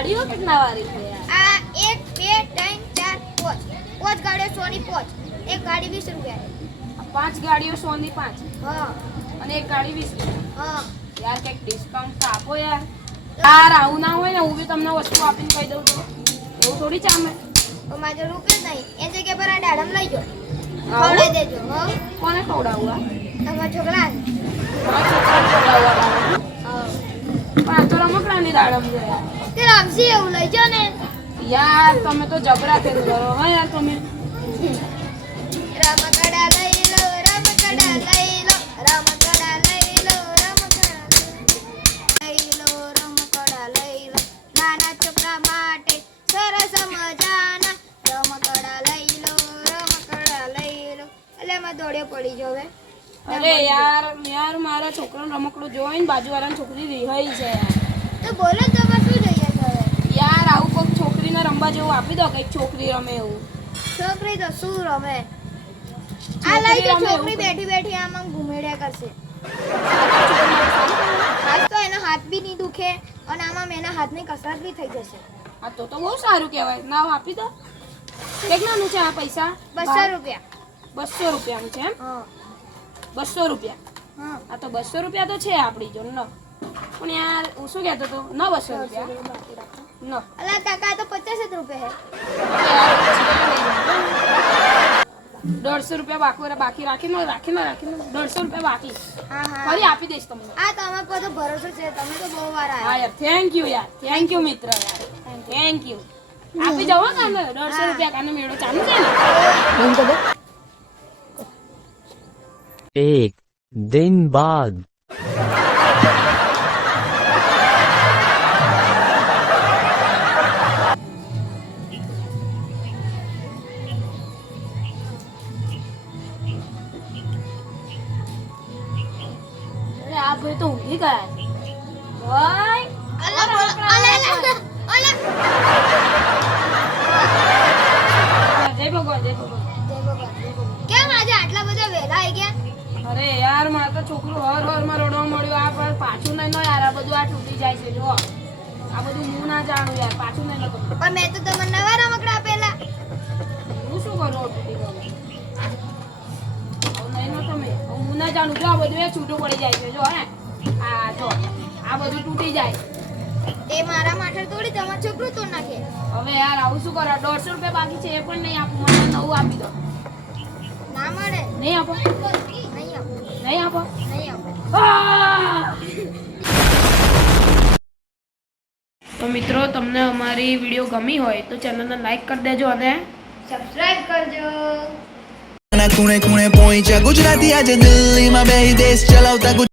ગાડીઓ કેટલા વાળી છે આ 1 2 3 4 5 પાંચ ગાડીઓ 100 ની 5 એક ગાડી 20 રૂપિયા 5 ગાડીઓ 100 ની 5 હા અને એક ગાડી 20 રૂપિયા હા યાર કઈક ડિસ્કાઉન્ટ તો આપો યાર યાર આવું ના હોય ને હું બી તમને વસ્તુ આપીને કહી દઉં તો એવું થોડી ચાલે તો મારે રૂપિયા જ નહીં એ જગ્યા પર આ દાડમ લઈ જાઓ ખવડાવી દેજો હો કોને ખવડાવવા તમારા છોકરાને મારા છોકરાને ખવડાવવા હા પણ આ તો રમકડાની દાડમ છે યાર તે રામસી એવું લઈ જાઓ ને યાર તમે તો જબરા થઈ કરો હા યાર તમે રમકડા લઈ લો રમકડા લઈ લો રમકડા લઈ લો રમકડા લઈ લો રમકડા લઈ લો નાના છોકરા માટે સરસ મજાના રમકડા લઈ લો એટલે એમાં દોડે પડી જો હવે અરે યાર યાર મારા છોકરાનું રમકડું જોઈને બાજુવાળાની છોકરી રિહાઈ છે યાર તો બોલો તમારે શું જોઈએ છે હવે યાર આવું કોઈક છોકરીને રમવા જેવું આપી દો કઈક છોકરી રમે એવું છોકરી તો શું રમે આ લઈ જો રમે છોકરી એવું બેઠી બેઠી આમ ઘૂમેડ્યા કરશે આજ તો એનો હાથ બી નહીં દુખે અને આમાં એના હાથની કસરત બી થઈ જશે આ તો બહુ સારું કહેવાય ના આપી દો કેટલાનું છે આ પૈસા 200 રૂપિયા 200 રૂપિયાનું છે એમ હા 200 રૂપિયા હા આ તો 200 રૂપિયા તો છે આપણી જો ન પણ યાર હું શું કહેતો હતો ન 200 રૂપિયા ન અલા કાકા તો 50 જ રૂપિયા હે 150 રૂપિયા બાકી રાખીને 150 રૂપિયા બાકી હા હા ફરી આપી દઈશ તમને આ તમારા પર તો ભરોસો છે તમે તો બહુ વાર હા આવ્યા યાર થેન્ક યુ મિત્ર યાર થેન્ક યુ આપી જાઓ હો કાને 150 રૂપિયા કાનો મેળો ચાલુ છે ને एक दिन बाद અરે આ ભાઈ તો ઊંઘી ગયા છે ભાઈ અલા અલા અલા જય ભગવાન જય ભગવાન કેમ આજે આટલા બધા વહેલા આવી ગયા અરે યાર મારે તો છોકરું હર માં રડવા મળ્યું આ પણ પાછું નહીં નો યાર આ બધું આ તૂટી જાય છે જો આ બધું હું ના જાણું યાર પાછું નહીં નો પણ મેં તો તમને નવા રમકડા આપેલા હું શું કરું તૂટી ગયું નહીં નો તમે હું ના જાણું જો આ બધું એ છૂટું પડી જાય છે જો હે આ જો આ બધું તૂટી જાય તે મારા માટે થોડી તમારું છોકરું તો નાખે હવે યાર આવું શું કરો 150 રૂપિયા બાકી છે એ પણ નહીં આપું મને નવું આપી દો ના મળે નહીં આપો નહીં આપો નહીં આપો નહીં આપો તો મિત્રો તમને અમારી વિડીયો ગમી હોય તો ચેનલને લાઈક કરી દેજો અને સબસ્ક્રાઇબ કરજો ખૂણે ખૂણે પહોંચ્યા ગુજરાતી આજે દિલ્હીમાં બે દેશ ચલાવતા